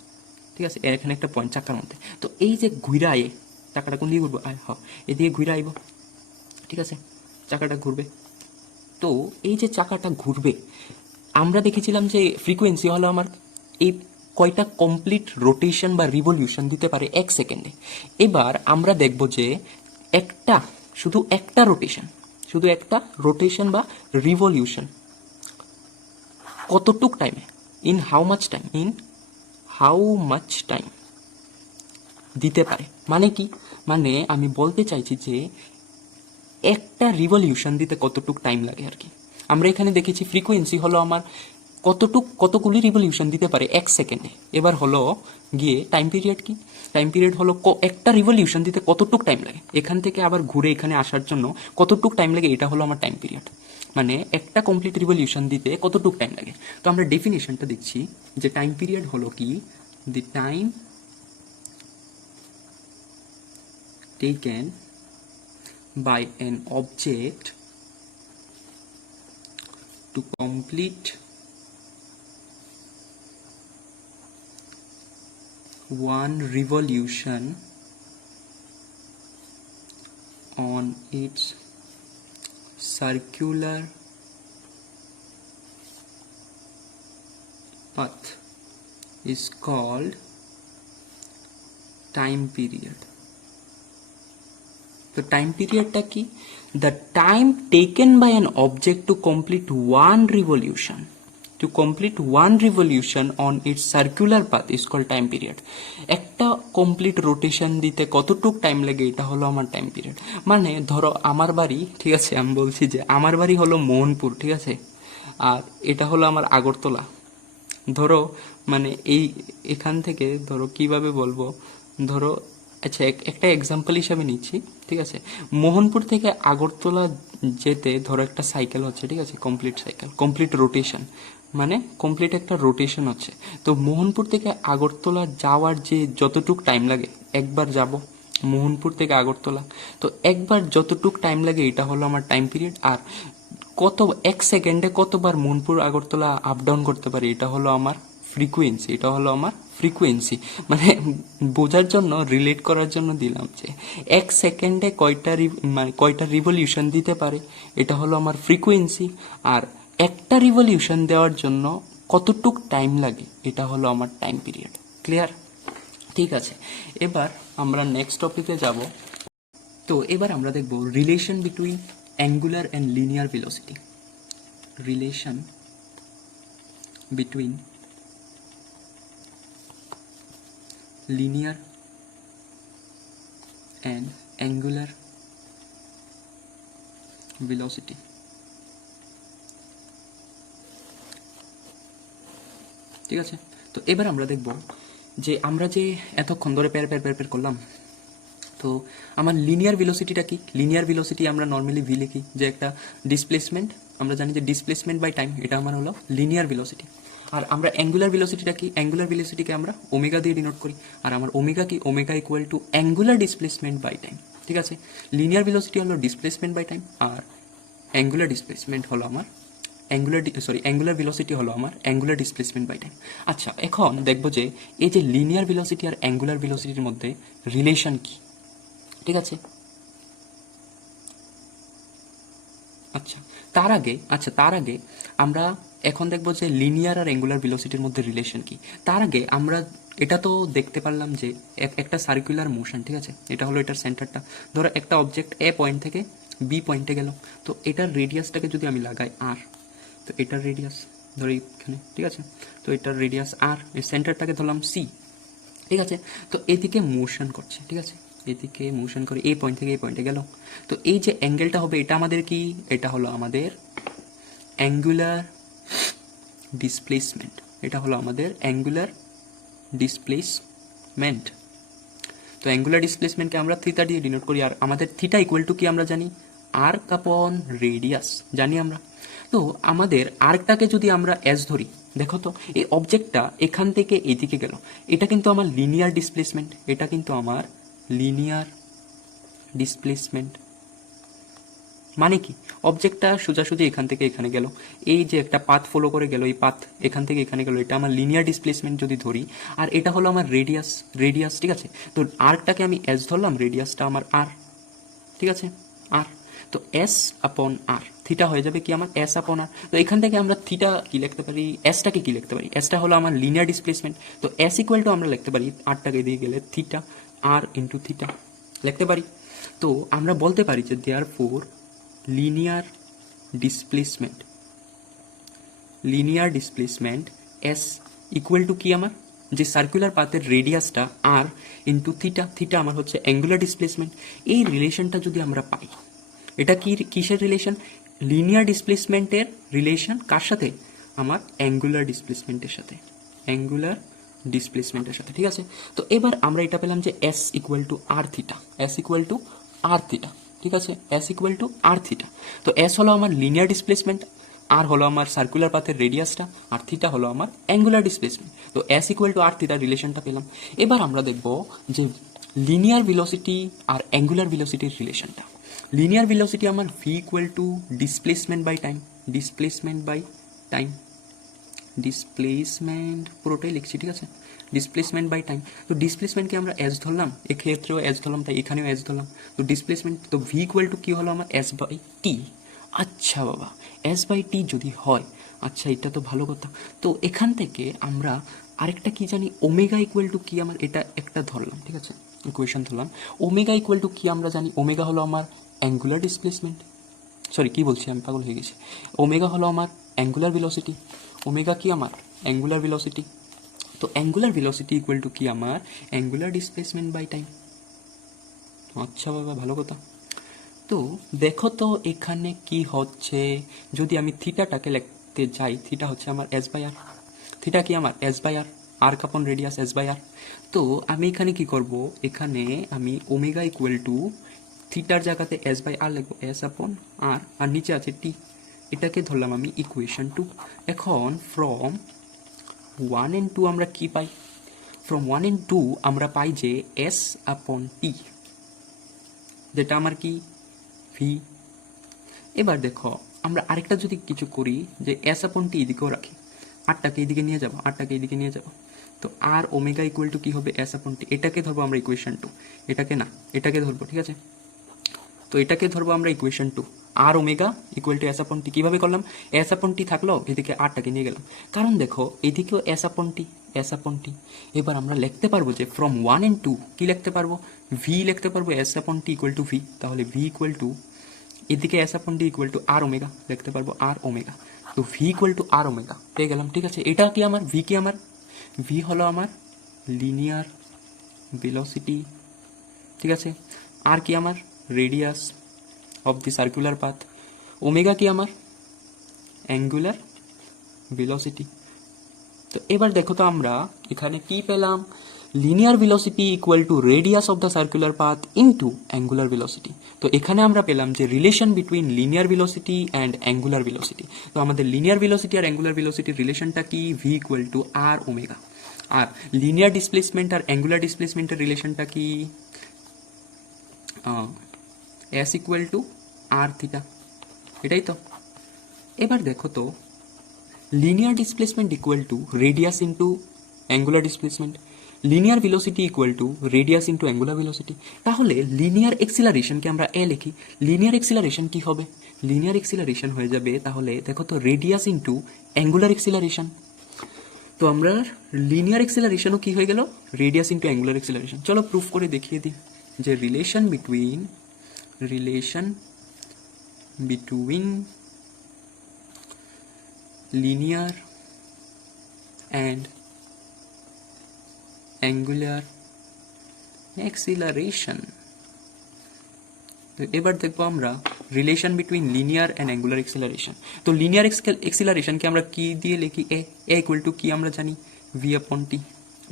ঠিক আছে, এখানে একটা পয়েন্ট চাকার মধ্যে। তো এই যে ঘুরে আয়ে চাকাটা কোন দিকে ঘুরবো, আয় হ এদিকে ঘুরে আইব, ঠিক আছে, চাকাটা ঘুরবে। তো এই যে চাকাটা ঘুরবে, আমরা দেখেছিলাম যে ফ্রিকোয়েন্সি হলো আমার এই কয়টা কমপ্লিট রোটেশন বা রিভলিউশন দিতে পারে 1 সেকেন্ডে। এবার আমরা দেখব যে একটা শুধু একটা রোটেশন, শুধু একটা রোটেশন বা রিভলিউশন কতটুক টাইমে, ইন হাউ মাচ টাইম দিতে পারে। মানে কি, মানে আমি বলতে চাইছি যে একটা রিভলিউশন দিতে কতটুক টাইম লাগে আর কি। আমরা এখানে দেখেছি ফ্রিকোয়েন্সি হলো আমার কতগুলি রিভলিউশন দিতে পারে 1 সেকেন্ডে। এবার হলো গিয়ে টাইম পিরিয়ড কি, টাইম পিরিয়ড হলো একটা রিভলিউশন দিতে কতটুক টাইম লাগে, এখান থেকে আবার ঘুরে এখানে আসার জন্য কতটুক টাইম লাগে, এটা হলো আমার টাইম পিরিয়ড। মানে একটা কমপ্লিট রিভলিউশন দিতে কতটুক টাইম লাগে। তো আমরা ডেফিনেশনটা দেখছি যে টাইম পিরিয়ড হলো কি, the time taken by an object to complete one revolution on its circular path is called time period. তো টাইম পিরিয়ডটা কি? The time taken by an object to complete one revolution, to complete one revolution on its circular path is called time period. একটা কমপ্লিট রোটেশন দিতে কতটুক টাইম লাগে, এটা হলো আমার টাইম পিরিয়ড। মানে ধরো আমার বাড়ি, ঠিক আছে, আমি বলছি যে আমার বাড়ি হলো মোহনপুর, ঠিক আছে, আর এটা হলো আমার আগরতলা। ধরো মানে এখান থেকে ধরো কিভাবে বলবো, ধরো আচ্ছা একটা এক্সাম্পল হিসাবে নিচ্ছি, ঠিক আছে। মোহনপুর থেকে আগরতলা যেতে ধরো একটা সাইকেল হচ্ছে, ঠিক আছে, কমপ্লিট সাইকেল, কমপ্লিট রোটেশন, মানে কমপ্লিট একটা রোটেশন হচ্ছে। তো মোহনপুর থেকে আগরতলা যাওয়ার যে যতটুক টাইম লাগে, একবার যাব মোহনপুর থেকে আগরতলা, তো একবার যতটুক টাইম লাগে এটা হলো আমার টাইম পিরিয়ড। আর কত এক সেকেন্ডে কতবার মোহনপুর আগরতলা আপ ডাউন করতে পারি, এটা হলো আমার ফ্রিকুয়েন্সি, এটা হলো আমার ফ্রিকুয়েন্সি। মানে বোঝার জন্য, রিলেট করার জন্য দিলাম যে এক সেকেন্ডে মানে কয়টা রিভলিউশন দিতে পারে, এটা হলো আমার ফ্রিকুয়েন্সি। আর একটা রিভলিউশন দেওয়ার জন্য কতটুক টাইম লাগে, এটা হলো আমার টাইম পিরিয়ড। ক্লিয়ার? ঠিক আছে, এবার আমরা নেক্সট টপিকে যাব। তো এবার আমরা দেখব relation between angular and linear velocity. Relation between linear and angular velocity. ঠিক আছে, তো এবার আমরা দেখব যে আমরা যে এতক্ষণ ধরে প্যার করলাম, তো আমার লিনিয়ার ভেলোসিটিটা কি? লিনিয়ার ভেলোসিটি আমরা নর্মালি ভি লিখি, যে একটা ডিসপ্লেসমেন্ট, আমরা জানি যে ডিসপ্লেসমেন্ট বাই টাইম, এটা আমার হলো লিনিয়ার ভেলোসিটি। আর আমরা অ্যাঙ্গুলার ভেলোসিটিটা কি? অ্যাঙ্গুলার ভেলোসিটিকে আমরা ওমেগা দিয়ে ডিনোট করি। আর আমার ওমেগা কি? Omega equal to angular displacement by time. ঠিক আছে, লিনিয়ার ভেলোসিটি হলো ডিসপ্লেসমেন্ট বাই টাইম, আর অ্যাঙ্গুলার ডিসপ্লেসমেন্ট হলো আমার অ্যাঙ্গুলার ভেলোসিটি হলো আমার অ্যাঙ্গুলার ডিসপ্লেসমেন্ট বাই টাইম। আচ্ছা, এখন দেখবো যে এই যে লিনিয়ার ভেলোসিটি আর অ্যাঙ্গুলার ভেলোসিটির মধ্যে রিলেশন কি। ঠিক আছে, তার আগে আমরা এখন দেখবো যে লিনিয়ার আর অ্যাঙ্গুলার ভেলোসিটির মধ্যে রিলেশন কি। তার আগে আমরা এটা তো দেখতে পারলাম যে একটা সার্কুলার মোশন, ঠিক আছে, এটা হলো এটার সেন্টারটা। ধরো একটা অবজেক্ট এ পয়েন্ট থেকে বি পয়েন্টে গেল, তো এটার রেডিয়াসটাকে যদি আমি লাগাই আর, তো এটার রেডিয়াস ধরো এখানে, ঠিক আছে, তো এটার রেডিয়াস আর, এই সেন্টারটাকে ধরলাম সি। ঠিক আছে, তো এদিকে মোশন করছে, ঠিক আছে, এদিকে মোশন করে এই পয়েন্ট থেকে এই পয়েন্টে গেল। তো এই যে অ্যাঙ্গেলটা হবে, এটা আমাদের কি? এটা হলো আমাদের অ্যাঙ্গুলার ডিসপ্লেসমেন্ট। এটা হলো আমাদের অ্যাঙ্গুলার ডিসপ্লেসমেন্ট। তো অ্যাঙ্গুলার ডিসপ্লেসমেন্টকে আমরা থিটা দিয়ে ডিনোট করি। আর আমাদের থিটা ইকুয়াল টু কি আমরা জানি? আর্ক আপন রেডিয়াস জানি আমরা। তো আমাদের আর্কটাকে যদি আমরা এস ধরি, দেখো তো এই অবজেক্টটা এখান থেকে এদিকে গেল, এটা কিন্তু আমার লিনিয়ার ডিসপ্লেসমেন্ট, এটা কিন্তু আমার লিনিয়ার ডিসপ্লেসমেন্ট। মানে কি? অবজেক্টটা সোজাসুজি এখান থেকে এখানে গেল, এই যে একটা পাথ ফলো করে গেল, এই পাথ এখান থেকে এখানে গেল, এটা আমার লিনিয়ার ডিসপ্লেসমেন্ট যদি ধরি। আর এটা হলো আমার রেডিয়াস, ঠিক আছে। তো আর্কটাকে আমি এস ধরলাম, রেডিয়াসটা আমার আর, ঠিক আছে, আর। তো এস আপন আর, থিটা হয়ে যাবে কি আমার? এস আপন আর। তো এখান থেকে আমরা থিটা কি লিখতে পারি, এসটাকে কি লিখতে পারি? এসটা হলো আমার লিনিয়ার ডিসপ্লেসমেন্ট। তো এস ইকুয়াল টু আমরা লিখতে পারি আরটাকে দিয়ে গেলে থিটা আর ইন্টু থিটা লিখতে পারি। তো আমরা বলতে পারি যে therefore linear displacement S equal to কি আমার? যে সার্কুলার পাথের রেডিয়াসটা আর ইন্টু থিটা আমার হচ্ছে অ্যাঙ্গুলার ডিসপ্লেসমেন্ট। এই রিলেশনটা যদি আমরা পাই, এটা কি কিসের রিলেশন? লিনিয়ার ডিসপ্লেসমেন্টের রিলেশন কার সাথে? আমার অ্যাঙ্গুলার ডিসপ্লেসমেন্টের সাথে, ঠিক আছে। তো এবার আমরা এটা পেলাম যে s equal to R theta, ঠিক আছে, s equal to R theta. তো এস হলো আমার লিনিয়ার ডিসপ্লেসমেন্ট, আর হলো আমার সার্কুলার পাথের রেডিয়াসটা, আর থিটা হলো আমার অ্যাঙ্গুলার ডিসপ্লেসমেন্ট। তো s equal to R theta রিলেশনটা পেলাম। এবার আমরা দেখব যে লিনিয়ার ভেলোসিটি আর অ্যাঙ্গুলার ভেলোসিটির রিলেশনটা। লিনিয়ার ভেলোসিটি আমার v equal to displacement by time, displacement by time, displacement পুরোটাই লিখছি, ঠিক আছে, ডিসপ্লেসমেন্ট বাই টাইম। তো ডিসপ্লেসমেন্টকে আমরা এস ধরলাম, এক্ষেত্রেও এস ধরলাম, তাই এখানেও এস ধরলাম। তো ডিসপ্লেসমেন্ট, তো ভি ইকুয়াল টু কী হলো আমার এস বাই টি। আচ্ছা বাবা, এস বাই টি যদি হয়, আচ্ছা এটা তো ভালো কথা। তো এখান থেকে আমরা আরেকটা কি জানি, ওমেগা ইকুয়াল টু কি আমার, এটা একটা ধরলাম, ঠিক আছে, ইকুয়েশন ধরলাম। ওমেগা ইকুয়াল টু কি আমরা জানি, ওমেগা হলো আমার অ্যাঙ্গুলার ডিসপ্লেসমেন্ট, সরি কী বলছি আমি, পাগল হয়ে গেছি। ওমেগা হলো আমার অ্যাঙ্গুলার ভেলোসিটি, ওমেগা কি আমার অ্যাঙ্গুলার ভেলোসিটি। তো অ্যাঙ্গুলার ভেলোসিটি ইকুয়াল টু কি আমার অ্যাঙ্গুলার ডিসপ্লেসমেন্ট বাই টাইম। আচ্ছা বাবা, ভালো কথা। তো দেখো তো এখানে কি হচ্ছে, যদি আমি থিটাটাকে লিখতে যাই, থিটা হচ্ছে আমার এস বাই আর, থিটা কি আমার এস বাই আর, আর কাপন রেডিয়াস এস বাই আর। তো আমি এখানে কি করব, এখানে আমি ওমেগা ইকুয়াল টু থিটার জায়গাতে এস বাই আর লিখবো, এস আপন আর, আর নিচে আছে টি, এটাকে ধরলাম আমি ইকুয়েশন 2। এখন ফ্রম 1 and 2 আমরা কি পাই, ফ্রম 1 and 2 আমরা পাই যে এস আপন টি, যেটা আমার কি ভি। এবার দেখো আমরা আরেকটা যদি কিছু করি, যে এস আপন টি এদিকেও রাখি, আটটাকে এদিকে নিয়ে যাবো, আটটাকে এদিকে নিয়ে যাবো, তো আর ওমেগা ইকুয়াল টু কি হবে এস আপন টি। এটাকে ধরবো আমরা ইকুয়েশন 2, এটাকে না, এটাকে ধরবো, ঠিক আছে। তো এটাকে ধরবো আমরা ইকুয়েশন 2, আর omega equal to s upon t. কীভাবে করলাম, এস আপন টি থাকলো, এদিকে আরটাকে নিয়ে গেলাম, কারণ দেখো এদিকেও এস আপন টি, এস আপন টি। এবার আমরা লিখতে পারবো যে ফ্রম 1 and 2 কি লিখতে পারবো, ভি লিখতে পারবো s upon t equal to v. তাহলে ভি ইকুয়াল টু এদিকে s upon t equal to R omega, লিখতে পারবো আর ওমেগা। তো v equal to R omega পেয়ে গেলাম, ঠিক আছে। এটা কি আমার ভি, কি আমার ভি হলো আমার লিনিয়ার ভেলোসিটি, ঠিক আছে। আর কি আমার radius of the circular path, omega কি আমার অ্যাঙ্গুলার ভেলোসিটি। তো এবার দেখো তো আমরা এখানে কি পেলাম, linear velocity equal to radius of the circular path into angular velocity. তো এখানে আমরা পেলাম যে relation between linear velocity and angular velocity. তো আমাদের লিনিয়ার ভেলোসিটি আর অ্যাঙ্গুলার ভেলোসিটির রিলেশনটা কি, V equal to R omega. আর লিনিয়ার ডিসপ্লেসমেন্ট আর অ্যাঙ্গুলার ডিসপ্লেসমেন্টের রিলেশনটা কি, S equal to R theta, এটাই তো। এবার দেখো তো linear displacement equal to radius into angular displacement, linear velocity equal to radius into angular velocity. তাহলে লিনিয়ার এক্সিলারেশনকে আমরা এ লিখি, লিনিয়ার এক্সিলারেশন কি হবে, লিনিয়ার এক্সিলারেশন হয়ে যাবে তাহলে দেখো তো রেডিয়াস ইন্টু অ্যাঙ্গুলার এক্সিলারেশন। তো আমরা লিনিয়ার এক্সিলারেশনও কি হয়ে গেল, রেডিয়াস ইন্টু অ্যাঙ্গুলার এক্সিলারেশন। চলো প্রুফ করে দেখিয়ে দিই যে relation between linear and angular acceleration। তো এবার দেখবো আমরা relation between linear and angular acceleration. তো লিনিয়ার এক্সিলারেশনকে আমরা কি দিয়ে লিখি, এ ইকুয়াল টু কি আমরা জানি, ভি আপন টি,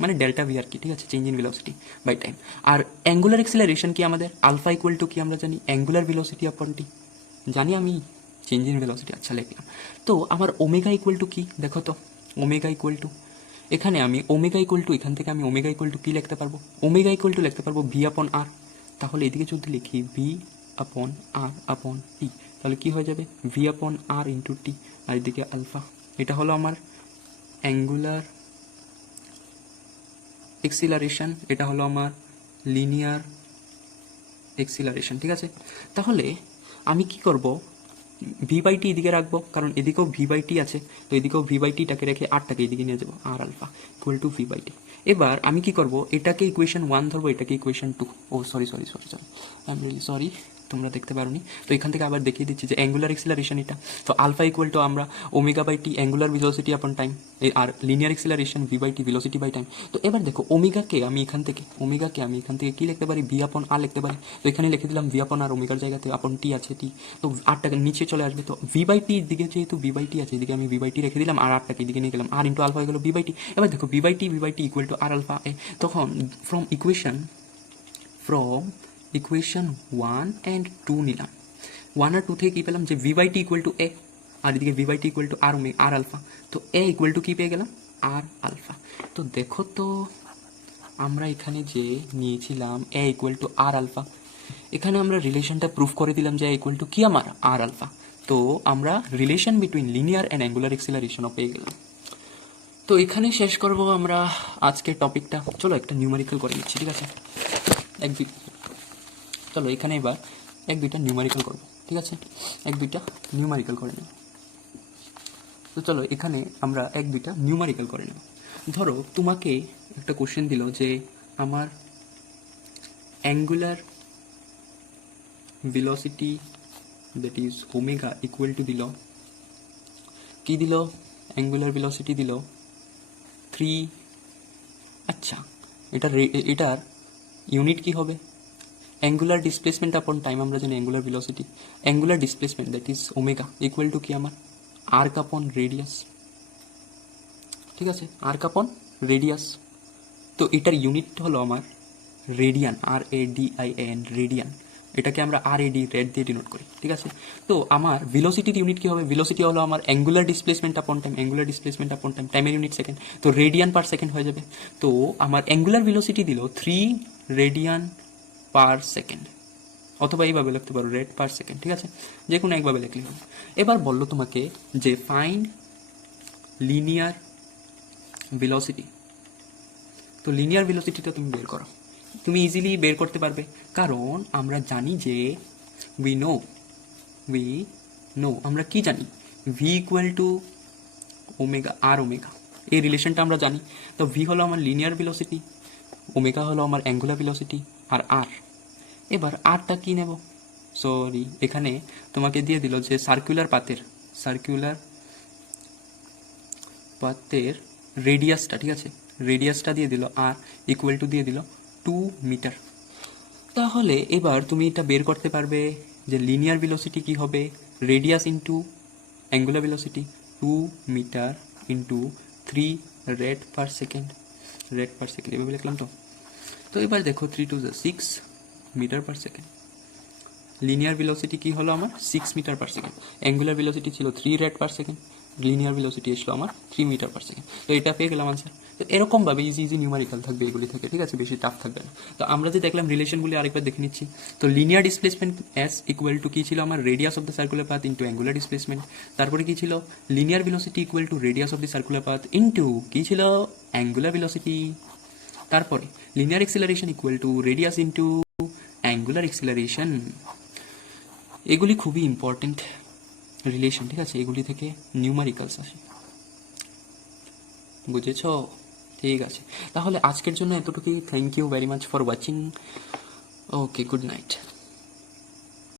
মানে ডেল্টা ভি আর কি, ঠিক আছে, change in velocity by time. আর অ্যাঙ্গুলার এক্সিলারেশন কি আমাদের, আলফা ইকুয়াল টু কি আমরা জানি, অ্যাঙ্গুলার ভেলোসিটি আপন টি, জানি আমি, চেঞ্জ ইন ভেলোসিটি। আচ্ছা লিখলাম। তো আমার ওমেগা ইকুয়াল টু কি, দেখো তো ওমেগা ইকুয়াল টু, এখানে আমি ওমেগা ইকুয়াল টু, এখান থেকে আমি ওমেগা ইকুয়াল টু কি লিখতে পারবো, ওমেগা ইকুয়াল টু লিখতে পারবো ভি আপন আর। তাহলে এদিকে যদি লিখি ভি আপন আর আপন টি, তাহলে কি হয়ে যাবে, ভি আপন আর ইন্টু টি, আর এদিকে আলফা। এটা হলো আমার অ্যাঙ্গুলার এক্সিলারেশন, এটা হলো আমার লিনিয়ার এক্সিলারেশন, ঠিক আছে। তাহলে আমি কি করব, ভি বাই টি এদিকে রাখবো, কারণ এদিকেও ভি বাই টি আছে, তো এদিকেও ভি বাই টিটাকে রেখে আরটাকে এদিকে নিয়ে যাবো, আর alpha equal to V by T. এবার আমি কি করব, এটাকে ইকুয়েশন 1 ধরবো, এটাকে ইকুয়েশন 2, ও sorry sorry sorry sorry I am really sorry, তোমরা দেখতে পারোনি। তো এখান থেকে আবার দেখিয়ে দিচ্ছি যে অ্যাঙ্গুলার এক্সিলারেশন এটা, তো আলফা ইকুয়াল টু আমরা omega by t angular velocity upon time, আর linear acceleration v by t velocity by time. তো এবার দেখো ওমেগাকে আমি এখান থেকে কি লিখতে পারি, ভি আপন আর লিখতে পারি। তো এখানে লিখে দিলাম ভি আপন আর, ওমেগার জায়গাতে আপন টি আছে টি, তো আরটাকে নিচে চলে আসবে। তো ভি বাই টি দিকে যেহেতু ভি বাই টি আছে, এদিকে আমি ভি বাই টি রেখে দিলাম, আর আরটাকে এদিকে নিয়ে গেলাম, আর ইন্টু আলফা হয়ে গেল ভি বাই টি। এবার দেখো V by T equal to R alpha A, তখন ফ্রম ইকুয়েশন 1 and 2 নিলাম, 1 আর 2 থেকে কী পেলাম, যে V by T equal to A, আর এদিকে V by T equal to R alpha. তো এ ইকুয়াল টু কী পেয়ে গেলাম, আর আলফা। তো দেখো তো আমরা এখানে যে নিয়েছিলাম এ ইকুয়াল টু আর আলফা, এখানে আমরা রিলেশনটা প্রুফ করে দিলাম যে ইকুয়াল টু কি আমার আর আলফা। তো আমরা relation between linear and angular এক্সিলারেশনও পেয়ে গেলাম। তো এখানে শেষ করব আমরা আজকের টপিকটা। চলো একটা নিউমেরিক্যাল করে নিচ্ছি, ঠিক আছে? চলো এখানে এবার এক দুইটা নিউমেরিক্যাল করব, ঠিক আছে? এক দুইটা নিউমেরিক্যাল করে নেব। তো চলো এখানে আমরা এক দুইটা নিউমেরিক্যাল করে নেব। ধরো তোমাকে একটা কোশ্চেন দিল যে আমার angular velocity that is omega equal two দিল, কি দিল? অ্যাঙ্গুলার ভেলোসিটি দিল 3। আচ্ছা, এটার ইউনিট কি হবে? অ্যাঙ্গুলার ডিসপ্লেসমেন্ট আপন টাইম। আমরা জানি angular velocity, angular displacement that is omega equal to কি আমার আর্ক আপন রেডিয়াস, ঠিক আছে? আর্ক আপন রেডিয়াস। তো এটার ইউনিট হলো আমার রেডিয়ান, RADIAN, রেডিয়ান। এটাকে আমরা RAD, রেড দিয়ে ডিনোট করি, ঠিক আছে? তো আমার ভেলোসিটির ইউনিট কি হবে? ভেলোসিটি হলো আমার অ্যাঙ্গুলার ডিসপ্লেসমেন্ট আপন টাইম, অ্যাঙ্গুলার ডিসপ্লেসমেন্ট আপন টাইম, টাইমের ইউনিট সেকেন্ড। তো রেডিয়ান পার সেকেন্ড হয়ে যাবে। তো আমার অ্যাঙ্গুলার ভেলোসিটি দিল 3 রেডিয়ান পার সেকেন্ড, অথবা এইভাবে লিখতে পারো রেড পার সেকেন্ড, ঠিক আছে? যে কোনো একভাবে লিখলে হবে। এবার বললো তোমাকে যে ফাইন্ড লিনিয়ার ভেলোসিটি। তো লিনিয়ার ভেলোসিটিটা তুমি বের করো, তুমি ইজিলি বের করতে পারবে, কারণ আমরা জানি যে উই নো আমরা কি জানি? V equal to omega r omega, এই রিলেশনটা আমরা জানি। তো ভি হলো আমার লিনিয়ার ভেলোসিটি, ওমেগা হলো আমার অ্যাঙ্গুলার ভেলোসিটি, আর আর। এবার আরটা কি নেব? সরি, এখানে তোমাকে দিয়ে দিল যে সার্কুলার পাথের রেডিয়াসটা, ঠিক আছে? রেডিয়াসটা দিয়ে দিল আর ইকুয়াল টু দিয়ে দিল 2 মিটার। তাহলে এবার তুমি এটা বের করতে পারবে যে লিনিয়ার ভেলোসিটি কি হবে? Radius into angular velocity, 2 metre into 3 rad per second, এভাবে লিখলাম। তো এবার দেখো 3 2 6 metre per second. Linear velocity কি হলো আমার 6 metre per second, angular velocity ছিল 3 rad per second, linear velocity এসলো আমার 3 মিটার পার সেকেন্ড। তো এটা পেয়ে গেলাম আনসার। তো এরকমভাবে ইজি নিউমারিক্যাল থাকবে এগুলি থেকে, ঠিক আছে? বেশি টাফ থাকবে না। তো আমরা যে দেখলাম রিলেশনগুলি আরেকবার দেখে নিচ্ছি। তো linear displacement S equal to কি ছিল আমার? Radius of the circular path into angular displacement. তারপরে কি ছিল? Linear velocity equal to radius of the circular path into কি ছিল? Angular velocity. তারপরে linear acceleration equal to radius into angular acceleration. এগুলি খুবই ইম্পর্টেন্ট রিলেশন, ঠিক আছে? এগুলি থেকে নিউমারিক্যালস আসে, বুঝেছ? ঠিক আছে, তাহলে আজকের জন্য এতটুকুই। Thank you very much for watching. Okay, good night.